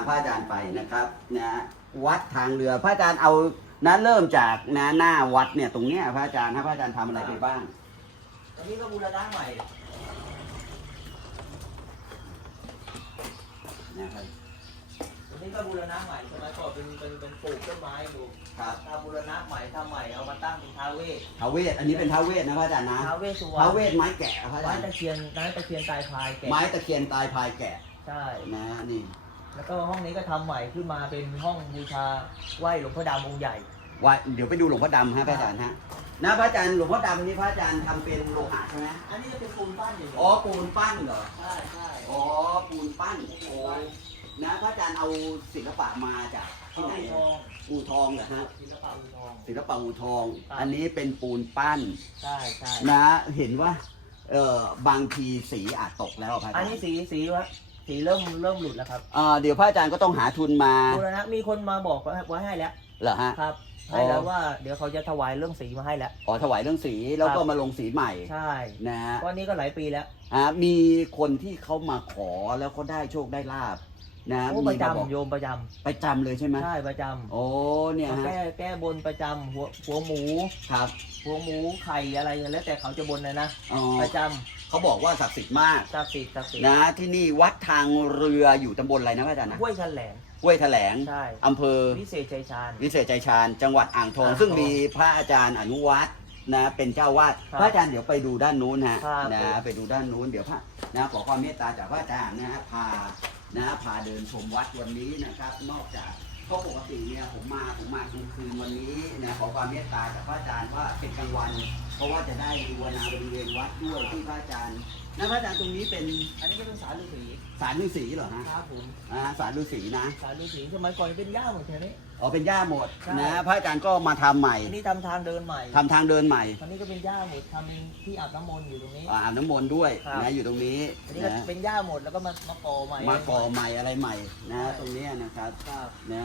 ามพระอาจารย์ไปนะครับนะวัดทางเรือพระอาจารย์เอานะเริ่มจากนะหน้าวัดเนี่ยตรงเนี้ยพระอาจารย์นะพระอาจารย์ทำอะไรไปบ้างอันนี้ก็บูรณะใหม่นะครับอันนี้ก็บูรณะใหม่สมัยก่อนเป็นเป็นเป็นปลูกต้นไม้อยู่ครับทำบูรณะใหม่ทำใหม่เอามาตั้งเป็นท้าวเวสท้าวเวสอันนี้เป็นท้าวเวสนะพระอาจารย์นะท้าวเวสสุวรรท้าวณเวสไม้แกะพระอาไม้จารย์ตะเคียนไม้ตะเคียนตายพายแก่ไม้ตะเคียนตายพายแกะใช่นะนี่ แล้วก็ห้องนี้ก็ทำใหม่ขึ้นมาเป็นห้องบูชาไหว้หลวงพ่อดำองค์ใหญ่ว่าเดี๋ยวไปดูหลวงพ่อดำฮะพระอาจารย์ฮะนะพระอาจารย์หลวงพ่อดำนี่พระอาจารย์ทำเป็นโลหะใช่ไหมอันนี้จะเป็นปูนปั้นอยู่อ๋อปูนปั้นเหรอใช่ใช่อ๋อปูนปั้นโอ้นะพระอาจารย์เอาศิลปะมาจากที่ที่ไหไหนนทองอูทองเหรอฮะศิลปะอูทอง ศิลปะอูทอง ครับ อันนี้เป็นปูนปั้น ใช่ใช่นะเห็นว่าเอ่อบางทีสีอาจตกแล้วอะพระอาอัจานรนี้ย์สีสีวะ สีเริ่มเริ่มหลุดแล้วครับเอ่อเดี๋ยวพระอาจารย์ก็ต้องหาทุนมาบูรณะมีคนมาบอกไว้ให้แล้วเหรอฮะ ครับอ๋อ ให้แล้วว่าเดี๋ยวเขาจะถวายเรื่องสีมาให้แล้ว อ๋อถวายเรื่องสีแล้วก็ครับ มาลงสีใหม่ใช่นะฮะวันนี้ก็หลายปีแล้ว อ่ามีคนที่เขามาขอแล้วเขาได้โชคได้ลาบ นะโอ้มีประมาบอกจำโยมประจไปจำเลยใช่ไหมำใช่ประจำโอ้เนี่ยเขาฮะแก้แก้บนประจำหัวหัวหมู ครับหัวหมูไข่อะไรแล้วแต่เขาจะบนนะนะอ๋อประจเขาบอกว่าศักดิ์สิทธิ์มากำศักดิ์สิทธิ์ศักดิ์สิทธิ์นะที่นี่วัดทางเรืออยู่ตำบลอะไรนะพระอาจารย์นะห้วยแฉลงห้วยแถลงใช่อำเภอ วิเศษชัยชาญ วิเศษใจชาญจังหวัดอ่างทอง อ่างทองซึ่งมีพระอาจารย์อนุวัฒน์นะเป็นเจ้าวาดครับพระอาจารย์เดี๋ยวไปดูด้านนู้นฮะครับนะผม ไปดูด้านนู้นเดี๋ยวพระนะขอความเมตตาจากพระอาจารย์นะฮะพา นะพาเดินชมวัดวันนี้นะครับ นอกจากเพราะปกติเนี่ยผมมาผมมากลางคืนวันนี้นะขอความเมตตาจากพระอาจารย์ว่าเป็นกลางวัน เพราะว่าจะได้ดูนาบริเวณวัดด้วยที่พระอาจารย์นะพระอาจารย์ตรงนี้เป็นอันนี้ก็เป็นสารฤาษี สารฤาษีเหรอฮะครับผมอ่าสารฤาษีนะสารฤาษีสมัยก่อนเป็นย่าหมดแค่นี้ อ๋อเป็นย่าหมดใช่นะพระอาจารย์ก็มาทำใหม่อันนี้ทำทางเดินใหม่ทำทางเดินใหม่อันนี้ก็เป็นย่าหมดทำเป็นที่อาบน้ำมนต์อยู่ตรงนี้ อ่าอาบน้ำมนต์ด้วยครับ นะอยู่ตรงนี้อันนี้ก็นะเป็นย่าหมดแล้วก็มามาก่อใหม่มาก่อใหม่อะไรใหม่นะใช่ตรงเนี้ยนะครับครับนะ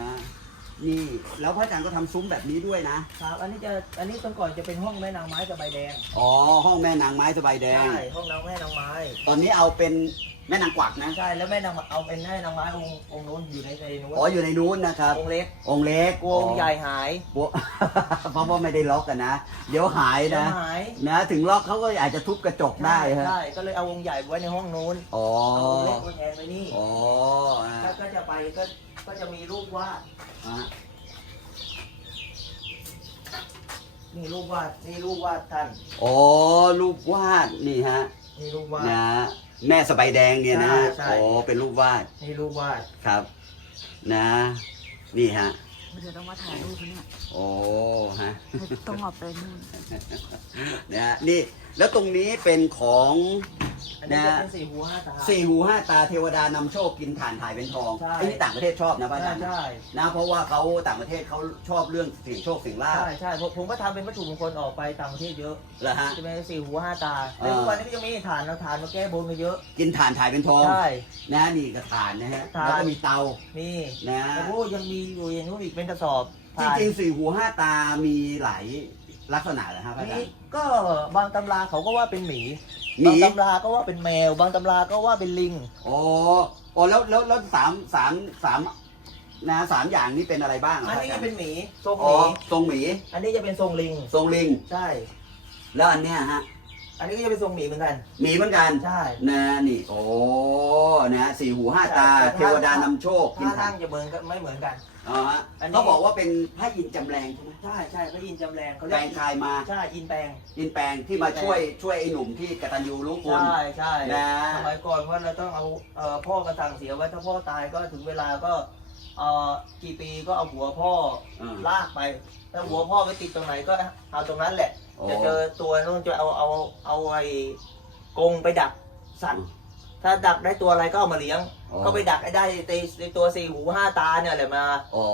นี่แล้วพระอาจารย์ก็ทำซุ้มแบบนี้ด้วยนะครับ อันนี้จะอันนี้ตอนก่อนจะเป็นห้องแม่นางไม้สบายแดงอ๋อห้องแม่นางไม้สบายแดง ใช่ห้องนางแม่นางไม้ตอนนี้เอาเป็น แม่นางกวักนะ ใช่แล้วแม่นางเอาเป็นแม่นางไม้องค์องค์นู้นอยู่ในในนู้นอ๋ออยู่ในนู้นนะครับ องค์เล็กองค์เล็กกลัวองค์ใหญ่หายกลัว เพราะว่าไม่ได้ล็อกกันนะ เดี๋ยวหายเดี๋ยวนะ หายนะ ถึงล็อกเขาก็อาจจะทุบกระจกได้ฮะ ใช่ก็เลยเอาองค์ใหญ่ไว้ในห้องนู้นอ๋อ เอาองค์เล็กไว้แทนไว้นี่อ๋ออ่าถ้าก็จะไปก็ก็จะมีรูปวาดอ่านี่รูปวาดนี่รูปวาดท่านอ๋อรูปวาดนี่ฮะนี่รูปวาดนะ แม่สบายแดงเนี่ยนะใช่ใช่ โอ้เป็นรูปวาดนี่รูปวาดครับ นะ นี่ฮะเดี๋ยวต้องมาถ่ายรูปเขาเนี่ยโอ้ฮะ ต้องเอาไปนู่นนะฮะนี่ แล้วตรงนี้เป็นของอันนี้นะจะเป็นสี่หูห้าตา สี่หูห้าตาเทวดานำโชคกินถ่านถ่ายเป็นทองใช่ ไอ้นี่ต่างประเทศชอบนะป้าใช่จันใช่นะเพราะว่าเขาต่างประเทศเขาชอบเรื่องสิ่งโชคสิ่งลาภใช่ใช่ผมผมก็ทำเป็นวัตถุมงคลออกไปต่างประเทศเยอะเหรอฮะ จะเป็นสี่หูห้าตาอ่าแต่ทุกวันนี้ก็ยังมีฐานเอาฐานมาแก้บนกันเยอะกินถ่านถ่ายเป็นทองใช่ นะนี่กระถ่านนะฮะถ่าน แล้วก็มีเตามีนะแต่โอ้ยังมีอยู่อย่างนู้นอีกเป็นกระสอบจริงๆสี่หูห้าตามีหลาย ลักษณะนะฮะๆป้าจันี่นก็บางตำราเขาก็ว่าเป็นหมีหมี บางตำราก็ว่าเป็นแมว บางตำราก็ว่าเป็นลิง โอ้โอ้แล้วแล้วแล้วสามสามสามนะสามอย่างนี้เป็นอะไรบ้างะอันนี้ครัจะบเป็นหมีทรงอ๋หอมี ทรงหมีอันนี้จะเป็นทรงลิง ทรงลิง ใช่ แล้วอันเนี้ยฮะอันนี้ก็จะเป็นทรงหมีเหมือนกัน หมีเหมือนกันใช่นะนี่โอ้นะสี่หูห้าตา ใช่ เทวดานำโชคกินถ้าทานั่นงจะเหมือนกันไม่เหมือนกัน อ๋อฮะอันนี้ เขาบอกว่าเป็นพระอินทร์จำแรงใช่ไหมใช่ใช่พระอินทร์จำแรงเขาแปเรีลยงกกายมาใช่อินแปลง อินแปลงที่มาช่วยช่วยไอ้หนุ่มที่กตัญญูรู้คุณ ใช่ใช่นะ สมัยก่อนว่าเราต้องเอาเอ่อพ่อกระสั่งเสียไว้ถ้าพ่อตายก็ถึงเวลาก็เอ่อกี่ปีก็เอาหัวพ่ออ่าลากไปถ้าหัวพ่อไปติดตรงไหนก็เอาตรงนั้นแหละ โอ้ จะเจอตัวนู้นจะเอาเอาเอาไอ้กรงไปดักสัตว์ ถ้าดักได้ตัวอะไรก็เอามาเลี้ยง อ๋อ ก็ไปดักไอ้ได้ไอ้ไอ้ตัวสี่หูห้าตาเนี่ยแหละมา อ๋อ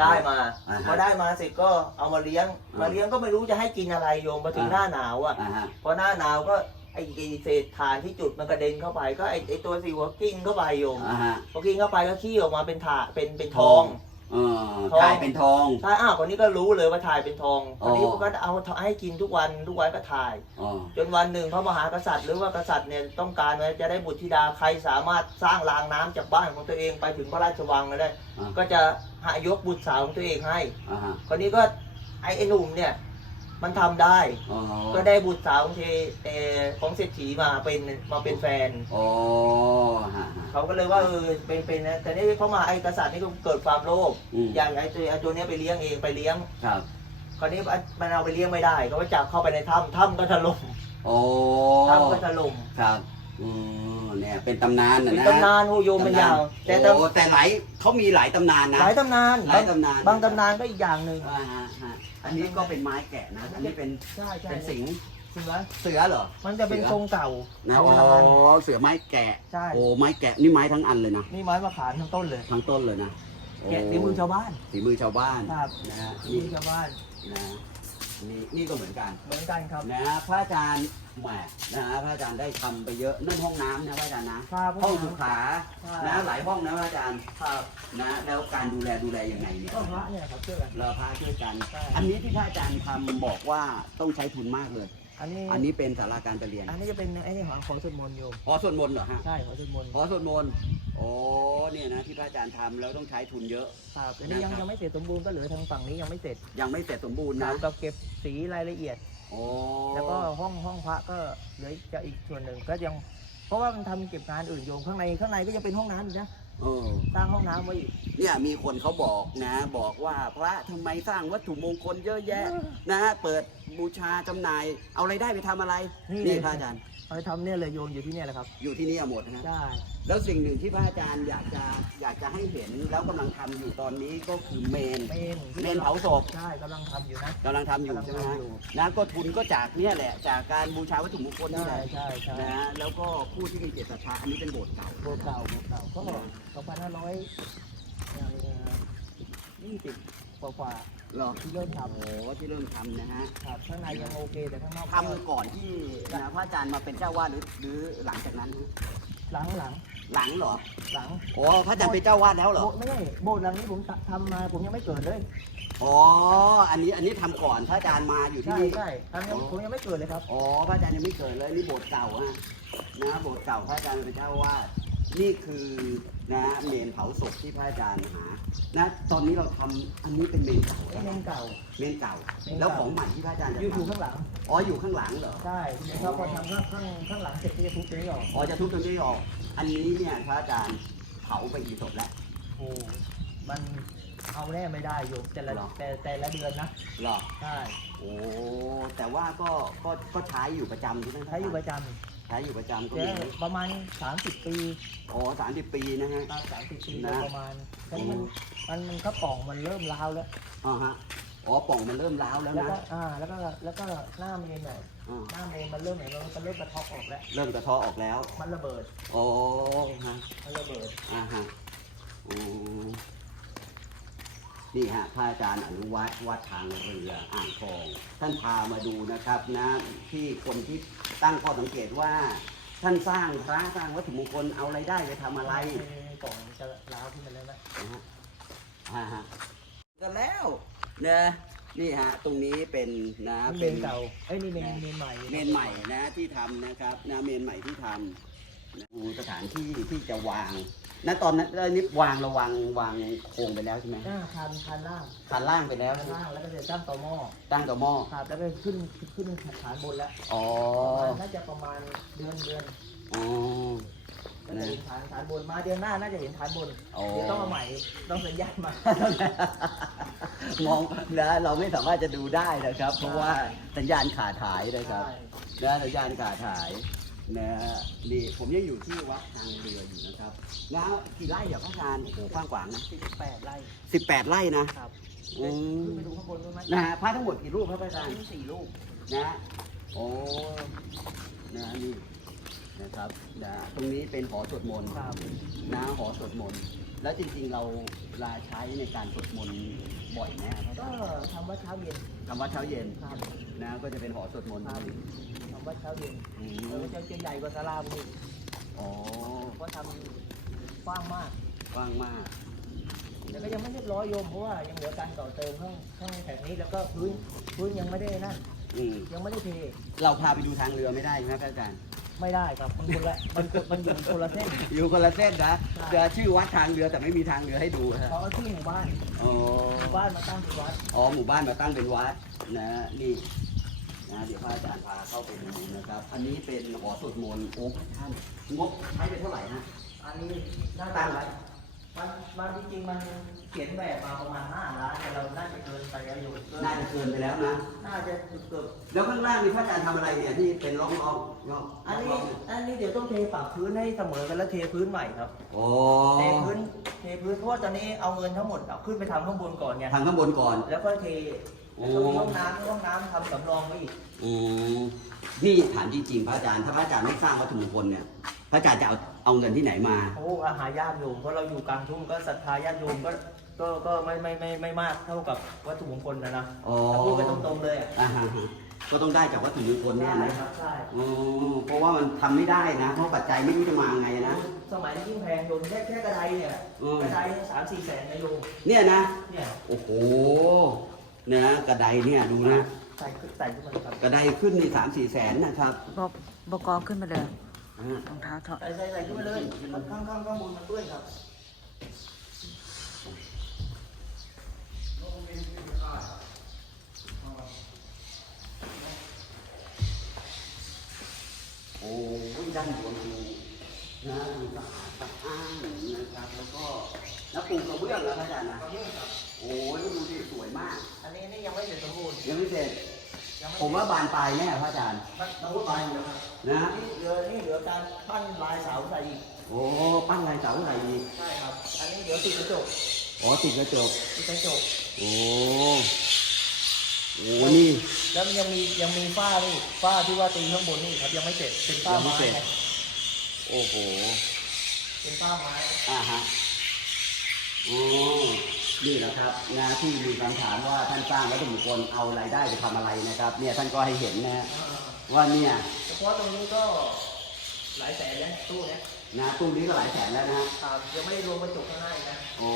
ได้มาอ่าฮะพอได้มาเสร็จก็เอามาเลี้ยง อ่าม มาเลี้ยงก็ไม่รู้จะให้กินอะไรโยมมาถึงอ่าหน้าหนาวอะอ่าฮะพอหน้าหนาวก็ไอ้ไอ้เศษถ่านที่จุดมันกระเด็นเข้าไปก็ไอ้ไอ้ตัวสี่หัวกิ้งเข้าไปโยมอ่าฮะ พอกิ้งเข้าไปก็ขี้ออกมาเป็นถ่านเป็นเป็นททอองง เออทอง ถ่ายเป็นทอง ใช่อ้าวคนนี้ก็รู้เลยว่าถ่ายเป็นทองคนนี้อ๋อก็เอาให้กินทุกวันทุกวันก็ถ่าย อ๋อ จนวันหนึ่งพระมหากษัตริย์หรือว่ากษัตริย์เนี่ยต้องการว่าจะได้บุตรธิดาใครสามารถสร้างรางน้ำจากบ้านของตัวเองไปถึงพระราชวังได้ อ่า ก็จะหายกบุตรสาวของตัวเองให้อ่าฮะคนนี้ก็ไอ้ไอ้หนุ่มเนี่ย มันทำได้ อ๋อก็ได้บุตรสาวของเทเออของเศรษฐีมาเป็นมาเป็นแฟน อ๋อฮะฮะ เขาก็เลยว่าเออเป็นเป็นนะแต่นี่เขามาไอ้กษัตริย์นี่ก็เกิดความโลภอืม อยากไอ้ตัวไอ้ตัวเนี้ยไปเลี้ยงเองไปเลี้ยง ครับคราวนี้มันเอาไปเลี้ยงไม่ได้เขาก็จับเข้าไปในถ้ำถ้ำก็ถล่มโอ้ถ้ำก็ถล่มครับ อืมเนี่ยเป็นตำนานนะเป็นนะตำนานโหโยมมันยาว แต่ตโอ้แต่หลายเขามีหลายตำนานนะ หลายตำนานหลายตำนาน บางตำนานก็อีกอย่างหนึ่งอ่าฮะฮะอันนี้ก็เป็นไม้แกะนะ อันนี้เป็นใช่ใช่เป็นสิงห์เสือเสือเหรอมันจะเป็นทรงเก่านะโบอ๋ราณ อเสือไม้แกะใช่ โอ้ไม้แกะนี่ไม้ทั้งอันเลยนะนี่ไม้มะขามทั้งต้นเลย ทั้งต้นเลยนะโแกะฝีมือชาวบ้านฝีมือชาวบ้านครับนะฮะฝีนี่มือชาวบ้านนะนี่นี่ก็เหมือนกัน เหมือนกันครับ นะพระอาจารย์ แหมนะพระอาจารย์ได้ทำไปเยอะนั่นห้องน้ำนะพระอาจารย์นะครับห้องสุขาใช่นะหลายห้องนะพระอาจารย์ครับนะแล้วการดูแลดูแลยังไงเนี่ยก็พระเนี่ยครับเชื่อกัน เราพาช่วยกัน ใช่ อันนี้ที่พระอาจารย์ทำบอกว่าต้องใช้ทุนมากเลย อันนี้อันนี้เป็นศาลาการประเรียนอันนี้จะเป็นไอ้นี่ของของสวดมนต์โยมหอสวดมนต์เหรอฮะใช่ของสวดมนต์หอสวดมนต์โอ้เนี่ยนะที่พระอาจารย์ทำแล้วต้องใช้ทุนเยอะ ครับอันนี้ยังนะครับ ยังไม่เสร็จสมบูรณ์ก็เหลือทางฝั่งนี้ยังไม่เสร็จยังไม่เสร็จสมบูรณ์ครันะบกับเก็บสีรายละเอียด โอ้แล้วก็ห้องห้องพระก็เหลือจะอีกส่วนหนึ่งก็ยัง เพราะว่ามันทำเก็บงานอื่นโยมข้างในข้างในก็จะเป็นห้องน้ำอีกนะ เออ สร้างห้องน้ำไว้อีกเนี่ยมีคนเขาบอกนะ บอกว่าพระทำไมสร้างวัตถุมงคลเยอะแยะ นะ เปิดบูชาจำหน่าย เอาอะไรายได้ไปทำอะไร นี่นี่เลยพระอาจารย์ เอาไปทำเนี่ยเลยโยมอยู่ที่เนี่ยแหละครับอยู่ที่นี่หมดนะใช่แล้วสิ่งหนึ่งที่พระอาจารย์อยากจะอยากจะให้เห็นแล้วกำลังทำอยู่ตอนนี้ก็คือเมน เมนเมนเผาศพใช่กำลังทำอยู่นะกำลังทำอยู่กำลังใช่ไหมทำฮะอยู่นะก็ทุนก็จากเนี่ยแหละ จากการบูชาวัตถุมงคลนี่ใช่แหละใช่ใช่นะแล้วก็ผู้ที่มีเจตศรัทธาอันนี้เป็นโบสถ์เก่า โบสถ์เก่าโบสถ์เก่าก็สองพันห้าร้อยยี่สิบกว่ากว่า เหรอที่เริ่มทโอ้โหที่เริ่มทำนะฮะำครับข้างในยังโอเคแต่ข้างนอกก็ทำก่อนที่นะพระอาจารย์มาเป็นเจ้าวาดหรือหรือหลังจากนั้นฮะหลังหลังหลังเหรอหลังโอ้พระอาจารย์เป็นเจ้าวาดแล้วเหรอโบสถ์ไม่ใช่โบสถ์หลังนี้ผมทำมาผมยังไม่เกิดเลยอ๋ออันนี้อันนี้ทำก่อนพระอาจารย์มาอยู่ที่ใช่นี่ ใช่ทำยังผมยังไม่เกิดเลยครับ อ๋อพระอาจารย์ยังไม่เกิดเลยนี่โบสถ์เก่าฮะนะโบสถ์เก่าพระอาจารย์เป็นเจ้าวาดนี่คือ นะเมนเผาศพที่พระอาจารย์หานะตอนนี้เราทำอันนี้เป็นเมนเก่าไอ้เมนเก่า เมนเก่า เมนเก่า แล้วของใหม่ที่พระอาจารย์จะอยู่อยู่ทำข้างหลังอ๋ออยู่ข้างหลังเหรอ ใช่เดี๋ยวเขาพอทำข้างข้างข้างหลังเสร็จก็จะทุบตรงนี้ออกอ๋อจะทุบตรงนี้ออก อันนี้เนี่ยพระอาจารย์เผาไปกี่ศพแล้ว โอ้มันเอาแน่ไม่ได้โยมแต่ละหรอ แต่แต่ละเดือนนะเหรอ ใช่โอ้แต่ว่าก็ก็ก็ใช้อยู่ประจำใช่ไหมใช้อยู่ประจ ใช้อยู่ประจำำก็แต่มีประมาณ 30 ปีอ๋อสามสิบปีนะฮะตาม30ปีนะโดยประมาณแต่มันมันมันกระป๋องมันเริ่มร้าวแล้ว อ๋อฮะ อ๋อป่องมันเริ่มร้าวแล้วแล้วนะ ก็อ่าแล้วก็แล้วก็หน้าเมนเนี่ยอ่า หน้าเมนมันเริ่มเห็นว่ามันเริ่มกระเทาะออกแล้ว เริ่มกระเทาะออกแล้ว มันระเบิดโอ้ฮะ มันระเบิด อ่าฮะอืม นี่ฮะพระอาจารย์อนุวัฒน์วัดทางเรืออ่างทอง ท่านพามาดูนะครับนะที่คนที่ตั้งข้อสังเกตว่า ท่านสร้างพระสร้างวัตถุมงคลเอาอะไรได้ไปทำอะไรกล่องจะร้าวขึ้นมาแล้วนะนะฮะอ่าฮะกันแล้วนะนี่ฮะตรงนี้เป็นนะนี่เมเป็นนเก่าเอ้ยนี่เมนเมนใหม่เมนใหม่นะที่ทำนะครับนะเมนใหม่ที่ทำนะดูสถานที่ที่จะวาง นะตอนนั้นเอ้ยนี่วางระวังวางโครงไปแล้วใช่ไหมหน้าคันคันล่างคันล่างไปแล้วคันล่างแล้วก็จะตั้งต่อหม้อตั้งต่อหม้อครับแล้วก็ขึ้นขึ้นฐานบนแล้วอ๋อน่าจะประมาณเดือนเดือนอ๋อ ก็จะเห็นฐานฐานบนมาเดือนหน้าน่าจะเห็นฐานบนอ๋อ เดี๋ยวต้องมาใหม่ต้องสัญญาณมามองนะเราไม่สามารถจะดูได้นะครับ เพราะว่าสัญญาณขาดหายนะครับใช่ นะสัญญาณขาดหาย นะนี่ผมยังอยู่ที่วัดทางเรืออยู่นะครับ แล้วกี่ไร่อะพระอาจารย์โอ้โหกว้างกว่านะสิบแปดไร่สิบแปดไร่นะ ครับอืม ขึ้นไปดูข้างบนด้วยไหมนะฮะพระทั้งหมดกี่รูปครับพระอาจารย์ขึ้นสี่ลูก นะโอ้นะนี่นะครับนะตรงนี้เป็นหอสวดมนต์ครับ นะหอสวดมนต์ แล้วจริงๆเราลาใช้ในการสวดมนต์ บ่อยไหมครับพระอาก็จารย์ทำวัดเช้าเย็นทำวัดเช้าเย็นครับนะก็จะเป็นหอสวดมนต์ครับทำวัดเช้าเย็นอืเออมจะจะใหญ่กว่าศาลาพวกนี้อ๋อเพราะทำกว้างมากกว้างมากโอ้แต่ก็ยังไม่เรียบร้อยโยมเพราะว่ายังเหลือการต่อเติมข้างข้างแถบนี้แล้วก็พื้นพื้นยังไม่ได้นั่นอืมยังไม่ได้เทเราพาไปดูทางเรือไม่ได้ใช่ไหมครับอาจารย์ไม่ได้ครับมันคนละมันมันอยู่คนละเส้นอยู่คนละเส้นนะใช่เจอชื่อวัดทางเรือแต่ไม่มีทางเรือให้ดูฮะเพราะว่าที่หมู่บ้านอ๋อหมู่บ้านมาตั้งเป็นวัดอ๋อหมู่บ้านมาตั้งเป็นวัดนะนี่นะเดี๋ยวพระอาจารย์พาเข้าไปดูนะครับ อันนี้เป็นหอสวดมนต์โอ้ท่านงบใช้ไปเท่าไหร่ฮะอันนี้น่าตั้ตั้งงไว้ มันมันจริงๆมันเขียนแบบมาประมาณ5ล้านแต่เราน่าจะเกินไปแล้วอยู่เกินน่าจะเกินไปแล้วนะ น่าจะเกือบแล้วข้างล่างนี่พระอาจารย์ทำอะไรเนี่ยที่เป็นร่องร่องร่องอันนี้ร่องอันนี้เดี๋ยวต้องเทปรับพื้นให้เสมอกันแล้วเทพื้นใหม่ครับโอ้เทพื้นเทพื้นเพราะว่าตอนนี้เอาเงินทั้งหมดเอาขึ้นไปทำข้างบนก่อนไงทางข้างบนก่อน แล้วก็เทโอ้แล้วก็มีห้องน้ำห้องน้ำทำสำรองไว้อีกอืมนี่ถามจริงๆพระอาจารย์ ถ้าพระอาจารย์ไม่สร้างวัตถุมงคลเนี่ย พระอาจารย์จะเอา เอาเงินที่ไหนมา โอ้อาหารญาติโยมเพราะเราอยู่กลางทุ่งก็ศรัทธาญาติโยมก็ก็ก็ไม่ไม่ไม่ไม่มากเท่ากับวัตถุมงคลนะนะอ๋อ ถ้าพูดกันตรงๆเลยอะอ่าฮะฮะก็ต้องได้จากวัตถุมงคลเนี่ยใช่นะครับใช่อ๋อเพราะว่ามันทำไม่ได้นะ เพราะปัจจัยไม่รู้จะมาไงนะ สมัยนี้ยิ่งแพงโยมแค่แค่กระไดเนี่ยอืม กระไดสามสี่แสนนะโยมเนี่ยนะ เนี่ยโอ้โหเนี่ยนะกระไดเนี่ยดูนะ ใส่ขึ้นใส่ขึ้นมาเลยครับกระไดขึ้นนี่สามสี่แสนนะครับ บอกบอกกองขึ้นไปเลยอ่า รองเท้าถอดใส่ใส่ใส่ขึ้นมาเลยข้างข้างข้างบนมันเปื้อนครับโอ้ยด้านบนดูนะดูสะอาดสะอ้านนะครับ แล้วก็แล้วปลูกกระเบื้องแล้วพระอาจารย์นะกระเบื้องครับโอ้ยดูดิสวยมาก อันนี้นี่ยังไม่เสร็จสมบูรณ์ยังไม่เสร็จยังไม่ ผมว่าบานปลายแน่พระอาจารย์มันมันก็ไปแล้วครับนะนี่เหลือนี่เหลือการปั้นลายเสาใส่อีกโอ้ปั้นลายเสาอะไรดีใช่ครับ อันนี้เดี๋ยวติดกระจกอ๋อติดกระจกติดกระจกโอ้โหนี่แล้วมันยังมียังมีฝ้านี่ฝ้าที่ว่าตีข้างบนนี่ครับยังไม่เสร็จเป็นฝ้ายังไม่ไม้เสร็จนะโอ้โหเป็นฝ้าไม้อ่าฮะโอ้ นี่แหละครับนะที่มีคำถามว่าท่านสร้างวัตถุมงคลเอารายได้ไปทำอะไรนะครับ เนี่ยท่านก็ให้เห็นนะฮะอ่าว่าเนี่ยเฉพาะตรงนี้ก็หลายแสนแล้วตู้เนี้ยนะตู้นี้ก็หลายแสนแล้วนะฮะครับยังไม่ได้รวมกระจกข้างหน้าอีกนะโอ้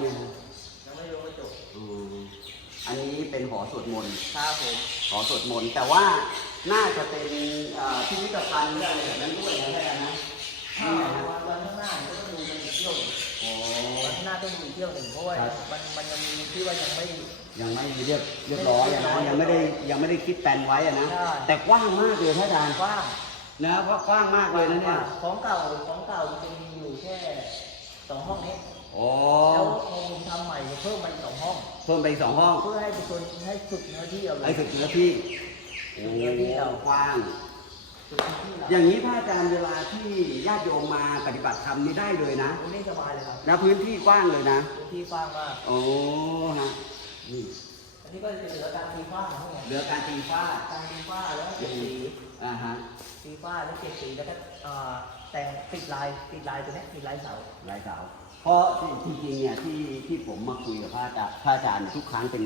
เนี่ยฮะยังไม่ได้รวมกระจกอืมอันนี้เป็นหอสวดมนต์ครับผมหอสวดมนต์แต่ว่าน่าจะเป็นเอ่อพิพิธภัณฑ์หรืออะไรแบบนั้นด้วยนะท่านนะถ้านี่นะฮะวันวันข้างหน้าก็ต้องดูมันอีกเที่ยวหนึ่งโอ้วั นข้างหน้าต้องดูอีกเที่ยวหนึ่งเพราะว่าครับ มันมันยังมีที่ว่ายังไม่ ยังไม่เรียบเรียบร้อยอะนะยังไม่ได้ยังไม่ได้คิดแปลนไว้อะนะใช่ แต่กว้างมากเลยท่านอาจารย์กว้างนะเพราะกว้างมากเลยนะเนี่ยของเก่าของเก่าจะมีอยู่แค่สองห้องนี้โอ้แล้วพอผมทำใหม่เพิ่มมันสองห้อง เพิ่มไปอีกสองห้องเพื่อให้เป็นคนให้สุดเนื้อที่เอาเลไอ้ยสุดเนื้อที่โอ้เนื้อที่เรากว้างสุดที่เรา อย่างนี้พระอาจารย์เวลาที่ญาติโยมมาปฏิบัติธรรมนี่ได้เลยนะตรงนี้สบายเลยครับนะพื้นที่กว้างเลยนะพื้นที่กว้างมากโอ้ฮะนี่อันนี้ก็จะเหลือการตีฟ้าทั้งหมดเหลือการตีฟ้าการตีฟ้าแล้วเก็บสีอ่าฮะตีฟ้าแล้วเก็บสีแล้วก็เอ่อแต่งติดลายติดลายตัวเนี้ยติดลายเสาลายเสาเพราะจริงๆเนี่ยที่ที่ผมมาคุยกับพระอาจารย์พระอาจารย์ทุกครั้งเป็น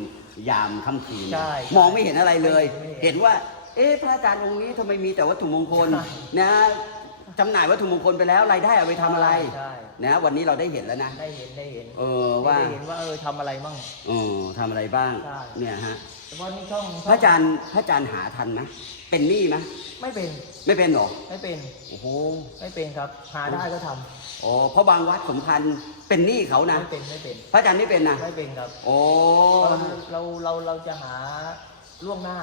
ยามค่ำคืนใช่มองไม่เห็นอะไรเลยไม่เห็นเห็นว่า เอ๊ะพระอาจารย์องค์นี้ทำไมมีแต่วัตถุมงคลใช่นะจำหน่ายวัตถุมงคลไปแล้วรายได้เอาไปทำอะไร ใช่ นะวันนี้เราได้เห็นแล้วนะ ได้เห็นได้เห็นเออว่า ได้เห็นว่าเออทำอะไรมั่ง เออทำอะไรบ้าง ใช่ เนี่ยฮะเฉพาะนี่ช่องพระอาจารย์พระอาจารย์หาทันไหมเป็นหนี้ไหมไม่เป็นไม่เป็นหรอ ไม่เป็นโอ้โห ไม่เป็นครับ หาได้ก็ทำอ๋อ เพราะบางวัดสำคัญเป็นหนี้เขานะ ไม่เป็นไม่เป็นพระอาจารย์ไม่เป็นนะ ไม่เป็นครับ โอ้ เราเราเราจะหาล่วงหน้า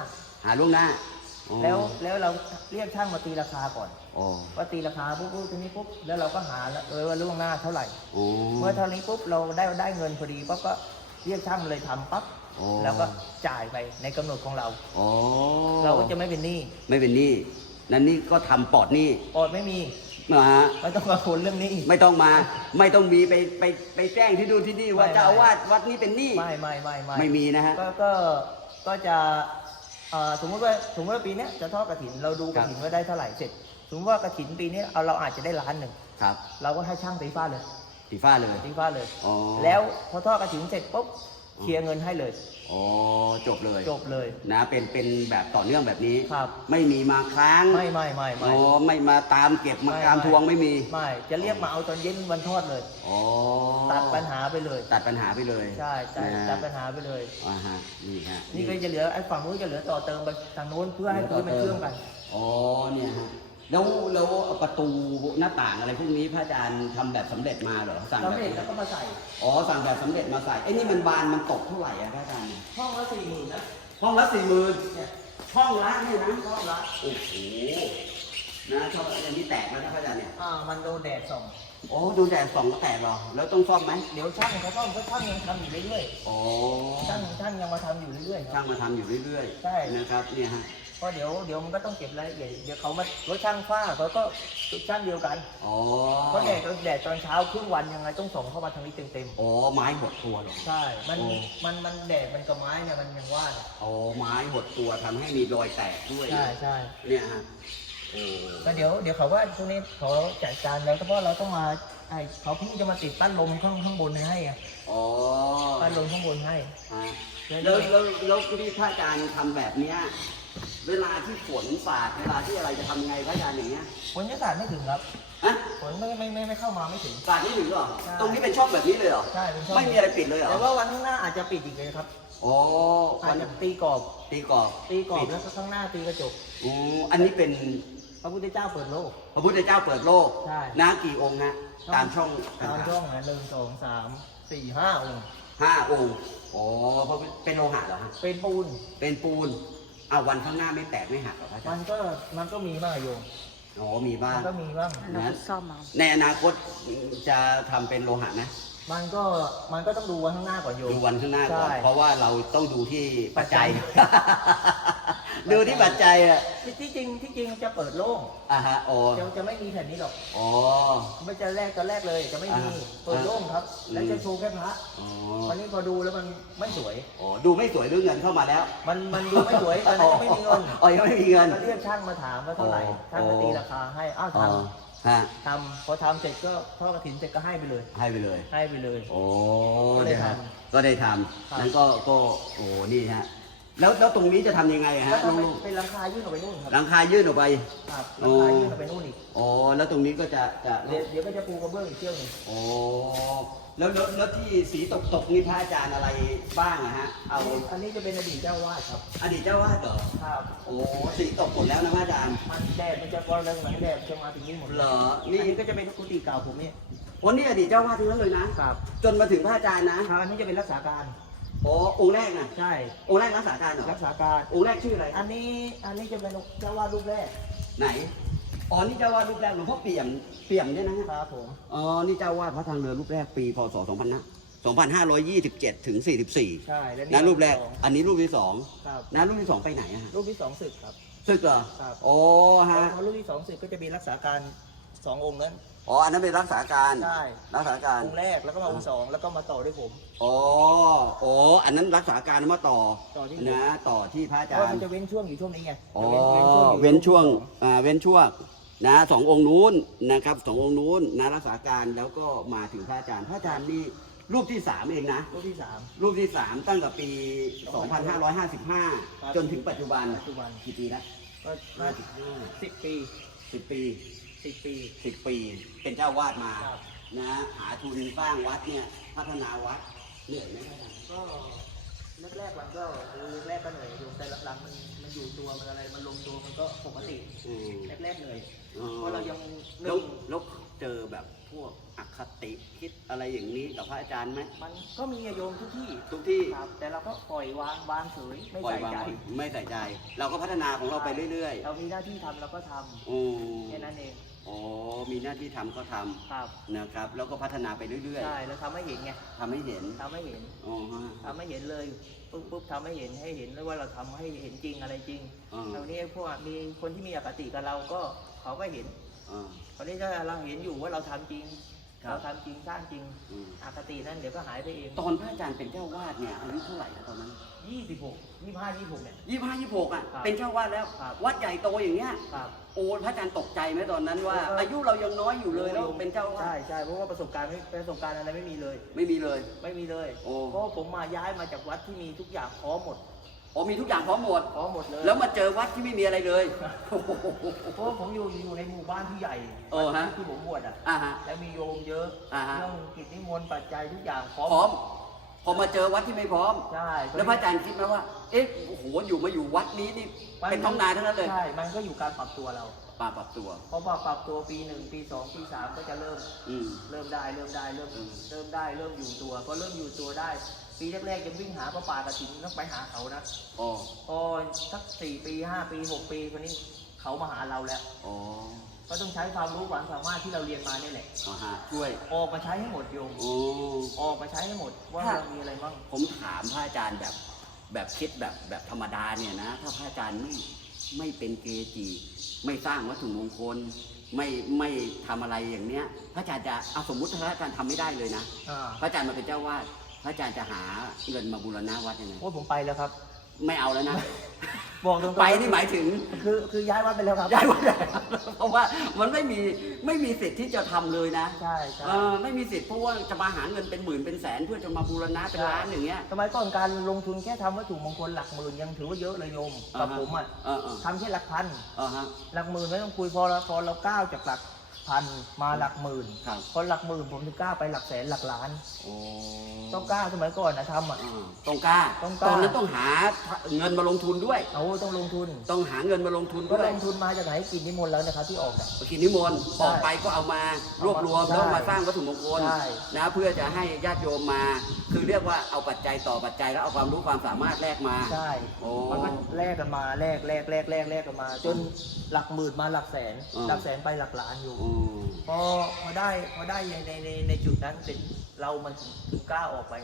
หาล่วงหน้าอ๋อ แล้วแล้วเราเรียกช่างมาตีราคาก่อนอ๋อ ว่าตีราคาปุ๊บปุ๊บทีนี้ปุ๊บแล้วเราก็หาแล้วเออว่าล่วงหน้าเท่าไหร่ โอ้ เมื่อเท่านี้ปุ๊บเราได้ได้เงินพอดีปั๊บก็เรียกช่างเลยทำปั๊บโอ้แล้วก็จ่ายไปในกำหนดของเราโอ้เราก็จะไม่เป็นหนี้ไม่เป็นหนี้นั่นนี่ก็ทำปอดหนี้อดไม่มีมาไม่ต้องมาคนเรื่องหนี้ ไม่ต้องมา ไม่ต้องมีไปไปไปแจ้งที่ดูนที่นี่ว่าไม่ เจ้าอาวาสวัดนี้เป็นหนี้ ไม่ไม่ไม่ไม่ไม่มีนะฮะ ก็ก็ก็จะ เอ่อสมมติว่าสมมติว่าปีเนี้ยจะทอดกระถินเราดูกครัระบถินว่าได้เท่าไหร่เสร็จ สมมติว่ากระถินปีนี้เอาเราอาจจะได้ล้านหนึ่งครับเราก็ให้ช่างตีฟ้าเลยสีฟ้าเลยตีฟ้าเลย อ๋อ แล้วพอทอดกระถินเสร็จปุ๊บเคลียร์เงินให้เลย อ๋อจบเลยจบเลย นะเป็นเป็นแบบต่อเนื่องแบบนี้ ครับ ไม่มีมาค้างไม่ไม่ไม่ไม่ อ๋อไม่มาตามเก็บมาไม่ตามไม่ ทวงไม่มีไม่จะเรียกมาเอาตอนเย็นวันทอดเลย อ๋อตัดปัญหาไปเลย ตัดปัญหาไปเลยใช่ตัดนะตัดปัญหาไปเลย อ่าฮะนี่ฮะนี่ก็จะเหลือไอ้ฝั่งนู้นจะเหลือต่อเติมไปทางนู้นเพื่อให้พื้นมันเชื่อมกัน อ๋อเนี่ยฮะ แล้วแล้วประตูหน้าต่างอะไรพวกนี้พระอาจารย์ทำแบบสำเร็จมาเหรอสั่งเราแบบเห็นแล้วก็มาใส่ อ๋อสั่งแบบสำเร็จมาใส่ไอ้นี่มันบานมันตกเท่าไหร่อะพระอาจารย์ห้องละสี่หมื่นนะห้องละสี่หมื่นเนี่ยห้องละเนี่ยนะห้องละโอ้โหนะชอบอันนี้แตกแล้วนะพระอาจารย์เนี่ยอ่ามันโดนแดดส่องโอ้ดูแดดส่องก็แตกเหรอแล้วต้องซ่อมไหมเดี๋ยวช่างเขาต้องเขาช่างยังทำอยู่เรื่อยอ๋อ ๆช่างช่างยังมาทำอยู่เรื่อยๆคช่ารับ งมาทำอยู่เรื่อยๆใช่นะครับเนี่ยฮะ เพราะเดี๋ยวเดี๋ยวมันก็ต้องเก็บรายละเอียดเดี๋ยวเขามารถช่างฝ้าเขาก็ช่างเดียวกันอ๋อเพราะแดดแดดตอนเช้าครึ่งวันยังไงต้องส่องเข้ามาทางนี้เต็มอ๋อไม้หดตัวเหรอๆใช่ มันโอ้มันมันแดดมันกับไม้เนี่ยมันยังว่าเนี่ยอ๋อไม้หดตัวทำให้มีรอยแตกด้วยใช่ใช่เนี่ยฮะโอ้ก็เดี๋ยวเดี๋ยวเขาว่าช่วงนี้เขาจัดการแล้วเพราะเราต้องมาไอ้เขาเพิ่งจะมาติดปั้นลมข้างข้างบนให้ไงอ๋อปั้นลมข้างบนให้ฮะแล้แล้ววแล้วแล้วที่พระอาจารย์ทำแบบเนี้ย เวลาที่ฝนสาดเวลาที่อะไรจะทำไงพระอาจารย์อย่างเงี้ยฝนยังสาดไม่ถึงครับฮะฝนไม่ไม่ไม่ไม่เข้ามาไม่ถึง สาดไม่ถึงเหรอใช่ ตรงนี้เป็นช่องแบบนี้เลยเหรอใช่เป็นช่องไม่มีอะไรปิดเลยเหรอแต่ว่าวันข้างหน้าอาจจะปิดอีกเลยครับโอ้อาวัจนจะตีกรอบตีกรอบตีกรอบปิดแล้วก็ข้างหน้าตีกระจกโอ้อันนี้เป็นพระพุทธเจ้าเปิดโลก พระพุทธเจ้าเปิดโลกใช่ นะกี่องค์ฮะตามช่องตามช่องนะหนึ่งสองสามสี่ห้าองค์ห้าองค์อ๋อเพราะเป็นโลหะเหรอฮะเป็นปูนเป็นปูน เอาวันข้างหน้าไม่แตกไม่หักเหรอพระอาจามัรนย์ก็มันก็มีบ้างโยมอ๋อมีบ้ามังนก็มีบ้างเราก็ซ่อมเอาในอนาคตจะทำเป็นโลหะไห มมันก็มันก็ต้องดูวันข้างหน้าก่อนโยม ดูวันข้างหน้าก่อนใช่ เพราะว่าเราต้องดูที่ปัจจัยปัจจัยดูที่ปัจจัยอะที่ที่จริงที่จริงจะเปิดโล่งอ่าฮะอ๋อจะจะไม่มีแผ่นนี้หรอกอ๋อ ไม่จะแรกตอนแรกเลยจะไม่มีอ่าเปิดโล่งครับ อืม แล้วจะโชว์แค่พระอ๋อวันนี้พอดูแล้วมันไม่สวย อ๋อดูไม่สวยหรือเงินเข้ามาแล้วมันมันดูไม่สวยตอนนั้นยังไม่มีเงินอ๋อยังไม่มีเงิน ก็เรียกช่างมาถามว่าเท่าไหร่อ๋อช่างก็ตีราคาให้อ้าวทอ๋อ ฮะำทำพอทำเสร็จก็ทอดกระถินเสร็จก็ให้ไปเลย ให้ไปเลย ให้ไปเลย โอ้ก็ได้นะฮะทก็ได้ทครับำนั้นก็ก็โอ้นี่ฮะแล้วแล้วตรงนี้จะทำยังไงแล้วฮะทำเป็นลูกเป็นราคายื่นออกไปนู่นครับๆหลังคายื่นออกไป ครับโอ้ ราคายื่นออกไปนู่นอีกอ๋อแล้วตรงนี้ก็จะจะเดี๋ยวเดี๋ยวก็จะปูกระเบื้องอีกเที่ยวหนึ่งโอ้ แล้วแล้วแล้วที่สีตกตกๆนี่พระอาจารย์อะไรบ้างอะฮะ เอาอันนี้จะเป็นอดีตเจ้าวาดครับอดีตเจ้าวาดเหรอครับโอ้สีตกหมดแล้วนะพระอาจารย์มันแดดมันจะกรณีไหนแดดจะมาถึงนี่หมดเหรอนี่นี่อันนี้ก็จะเป็นกุฏิเก่าผมนี่วันนี้อดีตเจ้าวาดทั้งนั้นเลยนะ ครับจนมาถึงพระอาจารย์นะอันนี้จะเป็นรักษาการโอ้องค์แรกนะใช่องค์แรกรักษาการเหรอรักษาการ องค์แรกชื่ออะไรอันนี้อันนี้จะเป็นเจ้าวาดรูปแรกไหน อ๋อ นี่เจ้าวาดรูปแรกหลวงพ่อเปี่ยม เปี่ยมเนี่ยนะฮะครับผมอ๋อ นี่เจ้าวาดพระทางเรือรูปแรกปี พศ 2000นะ2527 ถึง 44 ใช่แล้วนะรูปแรกสองอันนี้รูปที่สองครับนะรูปที่สองไปไหนอะฮะรูปที่สองศึกครับซึกเหรอครับ โอ้ฮะพอรูปที่สองศึกก็จะมีรักษาการสององค์นั้น อ๋อ อันนั้นเป็นรักษาการ ใช่ รักษาการ องค์แรกแล้วก็มาองค์สองแล้วก็มาต่อด้วยผม อ๋อโอ้อันนั้นรักษาการมาต่อ ต่อที่นะ ต่อที่พระเพอาจาราะรมันย์ จะเว้นช่วงอยู่ช่วงนี้ไงอ๋อ จะเว้นช่วงอยู่อ่า เว้นช่วง นะสององค์นู้นนะครับสององค์นู้นนะรักษาการแล้วก็มาถึงพระอาจารย์ พระอาจารย์นี่รูปที่สามเองนะ รูปที่สาม รูปที่สามตั้งแต่ปี 2555 จนถึงปัจจุบันปัจจุบัน กี่ปีแล้วก็ห้าสิบสิบปีสิบปีสิบปี สิบปี เป็นเจ้าวาดมาครับ นะ หาทุนสร้างวัดเนี่ย พัฒนาวัดเหนื่อยไหมพระอาจารย์ก็แรกๆมันก็แรกๆก็เหนื่อยอยู่แต่หลังๆมันมันอยู่ตัวมันอะไรมันลงตัวมันก็ปกติอืม แรกๆเหนื่อยอ๋อ เพราะเรายังแล้วนึ่งแล้วเจอแบบพวกอคติคิดอะไรอย่างนี้กับพระอาจารย์ไหมมันก็มีโยมทุกที่ทุกที่ครับ แต่เราก็ปล่อยวางวางเฉยไม่ปล่อยใส่วางใจไม่ใส่ใจ เราก็พัฒนาของเราไปเรื่อยเรามีหน้าที่ทำเราก็ทำๆโอ้แค่นั้นเองอ๋อมีหน้าที่ทำก็ทำครับนะครับ แล้วก็พัฒนาไปเรื่อยใช่เราทำให้เห็นไงๆทำให้เห็นทำให้เห็นอ๋อฮะ ทำให้เห็นเลยปุ๊บปุ๊บทำให้เห็นให้เห็นเลยว่าเราทำให้เห็นจริงอะไรจริงอ่าตอนนี้พวกมีคนที่มีอคติกับเราก็ เขาก็เห็นอ่าตอนนี้ถ้าเราเห็นอยู่ว่าเราทำจริง ครับ เราทำจริงสร้างจริงอืมอคตินั้นเดี๋ยวก็หายไปเองตอนพระอาจารย์เป็นเจ้าวาดเนี่ยอายุเท่าไหร่นะตอนนั้นยี่สิบหกยี่ห้ายี่หกเนี่ย ยี่ห้ายี่หกอะครับเป็นเจ้าวาดแล้ว ครับ วัดใหญ่โตอย่างเงี้ยครับ โอ้พระอาจารย์ตกใจไหมตอนนั้นว่า เออ อายุเรายังน้อยอยู่เลยแล้วเป็นเจ้าวาใช่ดใช่เพราะว่าประสบการณ์ไม่ประสบการณ์อะไรไม่มีเลย ไม่มีเลย ไม่มีเลย โอ้ เพราะว่าผมมาย้ายมาจากวัดที่มีทุกอย่างพร้อมหมด อ๋อมีทุกอย่างพร้อมหมด พร้อมหมดเลยแล้วมาเจอวัดที่ไม่มีอะไรเลยโอ้โหเพราะว่าผมอยู่อยู่ในหมู่บ้านที่ใหญ่เออฮะที่ผมบวชอะอ่าฮะแล้วมีโยมเยอะอ่าฮะ เรื่องกิจนิมนต์ปัจจัยทุกอย่างพร้อมพร้อม พอมาเจอวัดที่ไม่พร้อม ใช่แล้วพระอาจารย์คิดไหมว่า เอ๊ะ โอ้โห อยู่มาอยู่วัดนี้นี่เป็นท้องนาทั้งนั้นเลย ใช่มันก็อยู่การปรับตัวเราปาปรับตัว เพราะว่าปรับตัวปีหนึ่งปีสองปีสามก็จะเริ่ม อืม เริ่มได้เริ่มได้เริ่มอืมเริ่มได้เริ่มอยู่ตัวพอเริ่มอยู่ตัวได้ ปีแรกๆยังวิ่งหาพระป่ากระถิ่นต้องไปหาเขานะอ๋อพอสักสี่ปีห้าปีหกปีคนนี้เขามาหาเราแล้ว อ๋อก็ต้องใช้ความรู้ความสามารถที่เราเรียนมานี่แหละอ่าฮะช่วยออกมาใช้ให้หมดโยมโอ้ออกมาใช้ให้หมดว่าค่ะเรามีอะไรบ้างผมถามพระอาจารย์แบบแบบคิดแบบแบบธรรมดาเนี่ยนะ ถ้าพระอาจารย์ไม่ไม่เป็นเกจิไม่สร้างวัตถุมงคล ไม่ไม่ทำอะไรอย่างเนี้ย พระอาจารย์จะเอาสมมุติถ้าพระอาจารย์ทำไม่ได้เลยนะ อ่าพระอาจารย์มาเป็นเจ้าวาดพ ระอาจารย์จะหาเงินมาบูรณะวัดยังไงโอ้ยผมไปแล้วครับ ไม่เอาแล้วนะ บอกตรงๆไปนี่หมายถึงคือคือย้ายวัดไปแล้วครับย้ายวัดแล้วเพราะว่ามันไม่มีไม่มีสิทธิ์ที่จะทำเลยนะใช่ใช่เออไม่มีสิทธิ์เพราะว่าจะมาหาเงินเป็นหมื่นเป็นแสนเพื่อจะมาบูรณะเป็นล้านอย่างเงี้ย สมัยก่อนการลงทุนแค่ทำวัตถุมงคลหลักหมื่นยังถือว่าเยอะเลยโยมกับผมอะเออเออ ทำแค่หลักพันเออฮะ หลักหมื่นไม่ต้องคุยพอเราพอเราก้าวจากหลัก พันมาหลักหมื่นครับพอหลักหมื่นผมถึงกล้าไปหลักแสนหลักล้าน โอ้ต้องกล้าสมัยก่อนนะทำอะ อ่าต้องกล้าต้องกล้า ตอนนั้นต้องหาเงินมาลงทุนด้วย เอาต้องลงทุนต้องหาเงินมาลงทุนก็ด้วย ลงทุนมาจากไหนกินนิมนต์แล้วนะครับที่ออกเนี่ยกินนิมนต์ใช่ออกไปก็เอามารวบรวมใช่แล้วมาสร้างวัตถุมงคลใช่ นะเพื่อจะให้ญาติโยมมา คือเรียกว่าเอาปัจจัยต่อปัจจัยแล้วเอาความรู้ความสามารถแลกมา ใช่โอ้มันก็แลกกันมาแลกแลกแลกแลกแลกกันมา จนหลักหมื่นมาหลักแสน อ่า หลักแสนไปหลักล้านอยู่ อืมพอพอได้พอได้ในในในในจุดนั้นเป็นเรามันถึงกล้าออกไป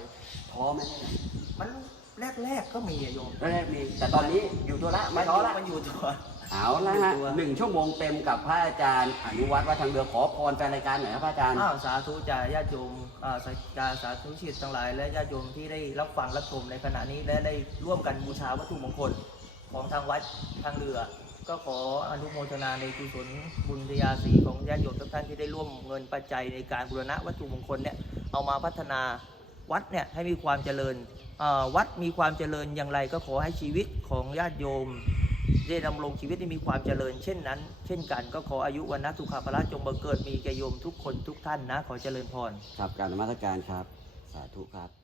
ท้อไหมมันแรกแรกๆก็มีอะโยมแรกๆมี แต่ตอนนี้อยู่ตัวละไม่ท้อละ มันอยู่ตัว เอาละฮะอยู่ตัว หนึ่งชั่วโมงเต็มกับพระอาจารย์อนุวัฒน์วัดทางเรือขอพรแฟนรายการหน่อยครับพระอาจารย์ อ้าวสาธุจ่าญาติโยมอ่าสาจาสาธุชิตทั้งหลาย และญาติโยมที่ได้รับฟังรับชมในขณะนี้และได้ร่วมกันบูชาวัตถุมงคลของทางวัดทางเรือ ก็ขออนุโมทนาในกุศลบุญทยาสีของญาติโยมทุกท่านที่ได้ร่วมเงินปัจจัยในการบูรณะวัตถุมงคลเนี่ยเอามาพัฒนาวัดเนี่ยให้มีความเจริญวัดมีความเจริญอย่างไร ก็ขอให้ชีวิตของญาติโยมได้ดำรงชีวิตที่มีความเจริญ เช่นนั้น เช่นกันก็ขออายุวันนะสุขภาระจงบังเกิดมีแก่โยมทุกคนทุกท่านนะ ขอเจริญพรครับการนมัสการครับ สาธุครับ